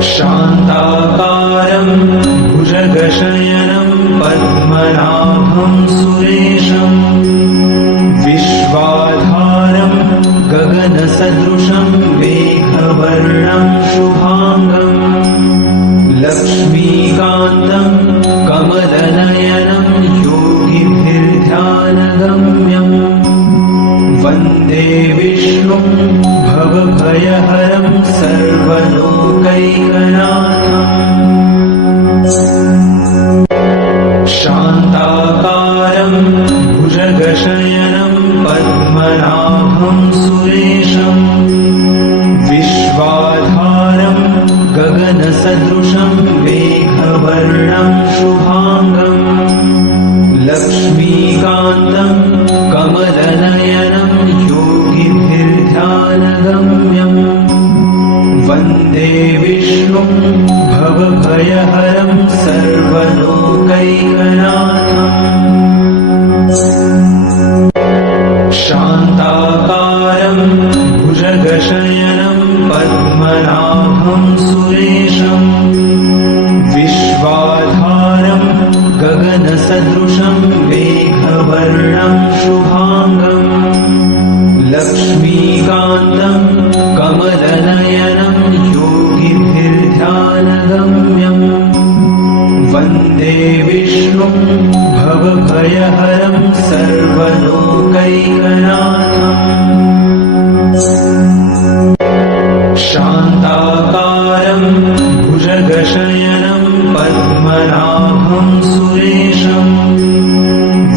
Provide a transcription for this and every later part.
शान्ताकारं भुजगशयनं पद्मनाभं सुरेशं विश्वाधारं गगनसदृशं मेघवर्णं शुभांगं लक्ष्मीकान्तं कमलनयनं योगिभिर्ध्यानगम्यं वन्दे विष्णुं भवभयहरं सर्वलोकैकनाथम्। शान्ताकारं भुजगशयनं पद्मनाभं सुरेशं विश्वाधारं गगनसदृशं मेघवर्णं शुभांगं लक्ष्मीकान्तं कमलनयनं योगिभिर्ध्यानगम्यं वन्दे विष्णुं भवभयहरं सर्वलोकैकनाथम्। शान्ताकारं भुजगशयनं पद्मनाभं सुरेशं विश्वाधारं गगनसदृशं मेघवर्णं शुभांगं लक्ष्मीकान्तं कमलनयनं योगिभिर्ध्यानगम्यं वन्दे विष्णुं भवभयहरं सर्वलोकैकनाथम्। शान्ताकारं भुजगशयनं पद्मनाभं सुरेशं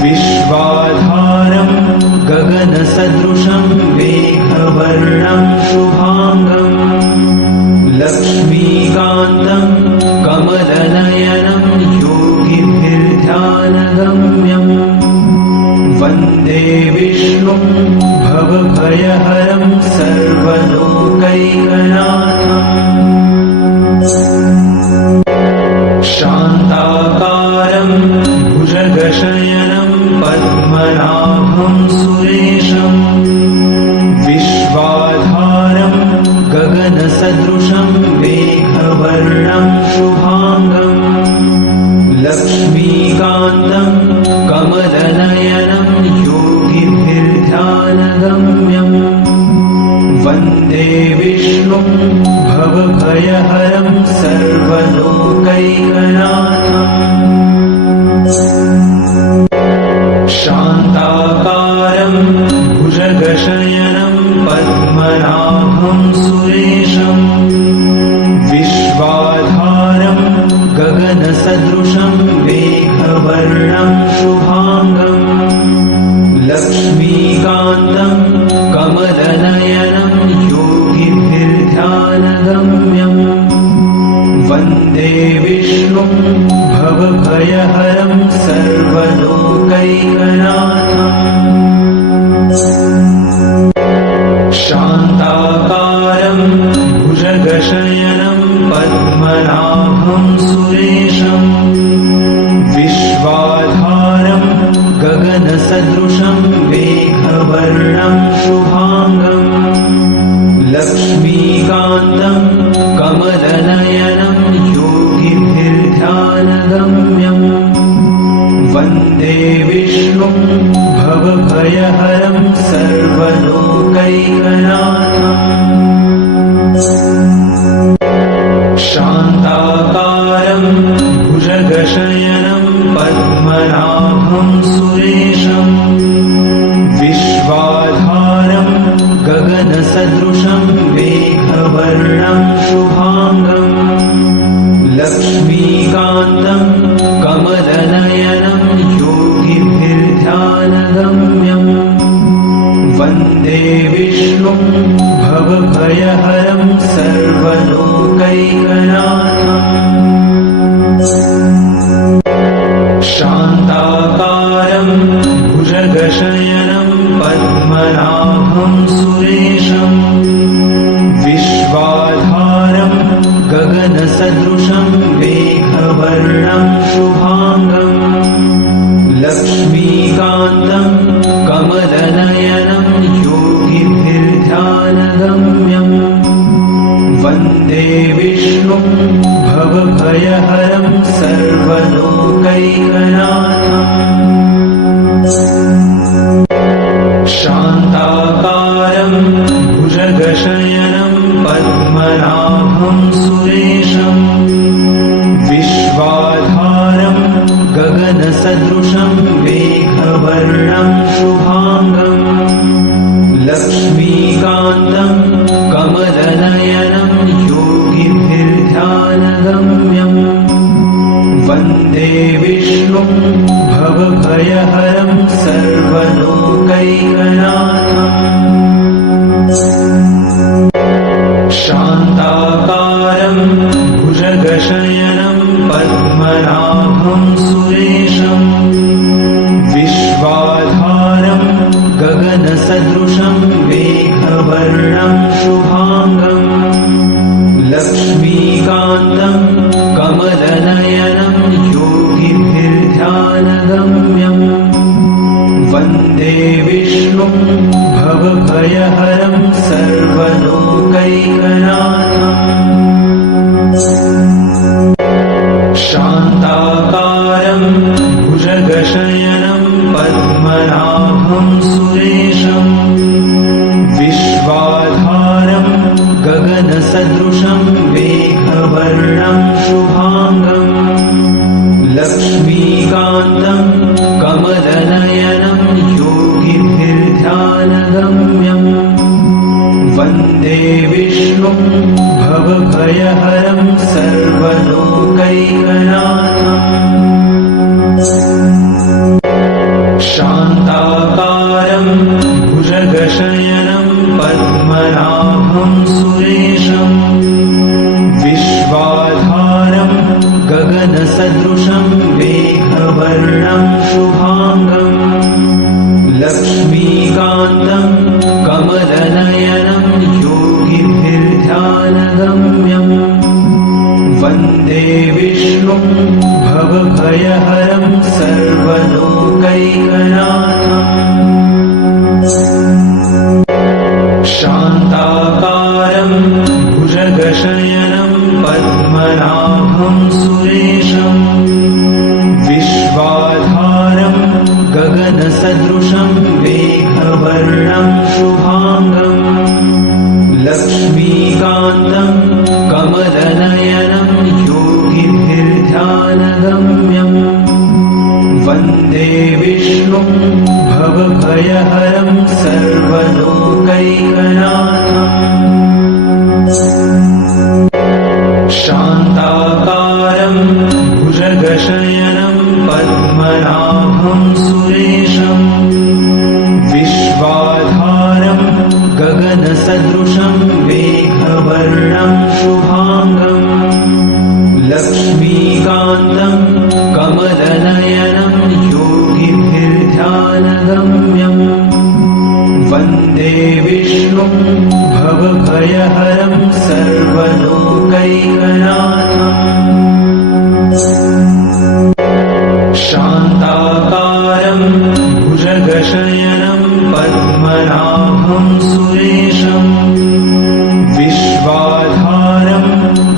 विश्वाधारं गगनसदृशं मेघवर्णं शुभांगं लक्ष्मीकान्तं कमलनयनं योगिभिर्ध्यानगम्यं वन्दे विष्णुं भवभयहरं सर्वलोकैकनाथम्। शान्ताकारं भुजगशयनं पद्मनाभं सुरेशं विश्वाधारं गगनसदृशं मेघवर्णं शुभांगं लक्ष्मीकान्तं कमलनयनं योगिभिर्ध्यानगम्यं वन्दे विष्णुं भवभयहरं सर्वलोकैकनाथम्। शान्ताकारं भुजगशयनं पद्मनाभं सुरेशं विश्वाधारं गगनसदृशं मेघवर्णं शुभांगं लक्ष्मीकान्तं कमलनयनं योगिभिर्ध्यानगम्यं वन्दे विष्णुं भवभयहरं सर्वलोकैकनाथम्। शान्ताकारं भुजगशयनं पद्मनाभं सुरेशं विश्वाधारं गगनसदृशं मेघवर्णं शुभांगं लक्ष्मीकान्तं कमलनयनं योगिभिर्ध्यानगम्यं वन्दे विष्णुं भवभयहरं सर्वलोकैकनाथम्। शान्ताकारं भुजगशयनं पद्मनाभं सुरेशं विश्वाधारं गगनसदृशं मेघवर्णं शुभांगं लक्ष्मीकान्तं कमलनयनं योगिभिर्ध्यानगम्यं वन्दे विष्णुं भवभयहरं सर्वलोकैकनाथम्। शान्ताकारं भुजगशयनं पद्मनाभं सुरेशं विश्वाधारं गगनसदृशं मेघवर्णं शुभांगं लक्ष्मीकान्तं कमलनयनं योगिभिर्ध्यानगम्यं वन्दे विष्णुं भवभयहरं सर्वलोकैकनाथम् शान्ताकारं भुजगशयनं पद्मनाभं सुरेशम् विश्वाधारं गगनसदृशं मेघवर्णं शुभाङ्गम् लक्ष्मीकान्तं कमलनयनं योगिभिर्ध्यानगम्यम् वन्दे विष्णुं भवभयहरं सर्वलोकैकनाथम् शान्ताकारं भुजगशयनं पद्मनाभं सुरेशम् विश्वाधारं गगनसदृशं मेघवर्णं शुभाङ्गम् लक्ष्मीकान्तं कमलनयनं योगिभिर्ध्यानगम्यम् वन्दे विष्णुं भवभयहरं सर्वलोकैकनाथम् शान्ताकारं भुजगशयनं पद्मनाभं सुरेशम् विश्वाधारं गगनसदृशं मेघवर्णं शुभाङ्गम् लक्ष्मीकान्तं कमलनयनं योगिभिर्ध्यानगम्यम् वन्दे विष्णुं भवभयहरं सर्वलोकैकनाथम् शान्ताकारं भुजगशयनं पद्मनाभं सुरेशम् विश्वाधारं गगनसदृशं मेघवर्णं शुभाङ्गम् लक्ष्मीकान्तं कमलनयनं योगिभिर्ध्यानगम्यम् वन्दे विष्णुं भवभयहरं सर्वलोकैकनाथम् शान्ताकारं भुजगशयनं पद्मनाभं सुरेशम् विश्वाधारं गगनसदृशं मेघवर्णं शुभाङ्गम् लक्ष्मीकान्तं कमलनयनं योगिभिर्ध्यानगम्यम् वन्दे विष्णुं भवभयहरं सर्वलोकैकनाथम् शान्ताकारं भुजगशयनं पद्मनाभं सुरेशम् विश्वाधारं गगनसदृशं मेघवर्णं शुभाङ्गम् लक्ष्मीकान्तं कमलनयनं योगिभिर्ध्यानगम्यम् वन्दे विष्णुं भवभयहरं सर्वलोकैकनाथम् शान्ताकारं भुजगशयनं पद्मनाभं सुरेशम् विश्वाधारं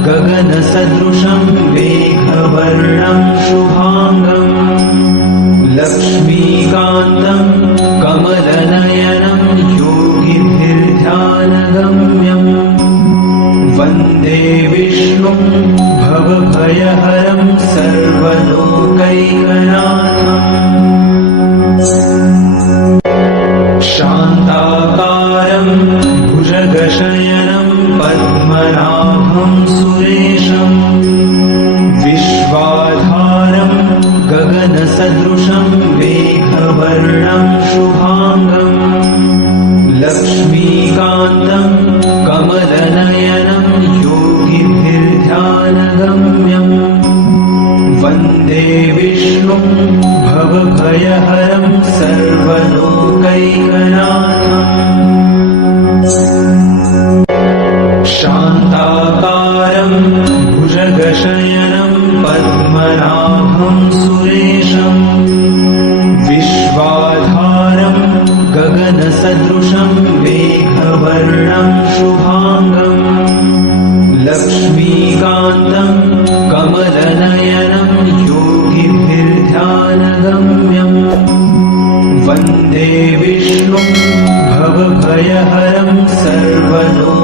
गगनसदृशं मेघवर्णं शुभाङ्गम् लक्ष्मीकान्तं कमलनयनं योगिभिर्ध्यानगम्यम् वन्दे विष्णुं भवभयहरं सर्वलोकैकनाथम् शान्ताकारं भुजगशयनं पद्मनाभं सुरेशम् विश्वाधारं गगनसदृशं मेघवर्णं शुभाङ्गम् लक्ष्मीकान्तं कमलनयनं योगिभिर्ध्यानगम्यम् वन्दे विष्णुं भवभयहरं सर्वलोकैकनाथम् शान्ताकारं भुजगशयनं पद्मनाभं सुरेशम् विश्वाधारं गगनसदृशं मेघवर्णं शुभाङ्गम् लक्ष्मी लक्ष्मीकान्तं कमलनयनं योगिभिर्ध्यानगम्यम् वन्दे विष्णुं भवभयहरं सर्वलोकैकनाथम्